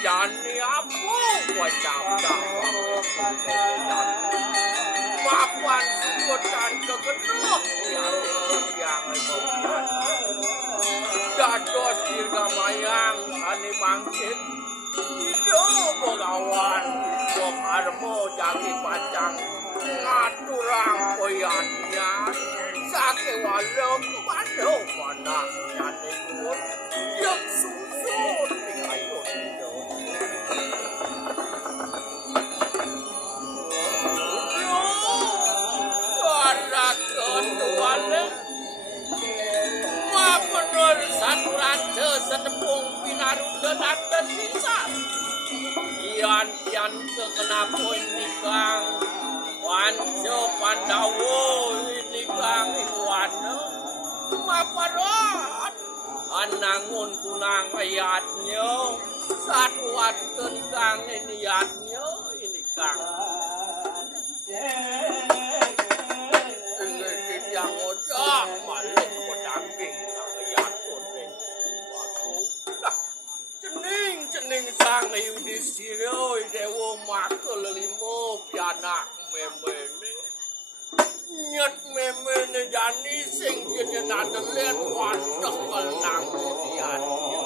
jani apa wajah mapan sukutan kegeduh yang emoyan dados dirgamayang sani bangkit hidup bogawan bok armo jagi pacang ngaturang koyannya sake walau kemana mana jani pun yang susun ayo ketuane mapenur satu raja senepung pinaruda dan bisa ian kekena poin nikang wanco pandawo nikang iwana maparat anangun kunang ayatnya satuat kenikang niatnya ini kang yang odah balik pedaging ngayatun deh waktu lah cening sang Yudhistira dewa maka lelimo pianak memene nyet memene jani sing jeneng nadelet wadah kelang niatnya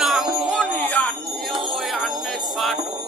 namun niatnya ane satu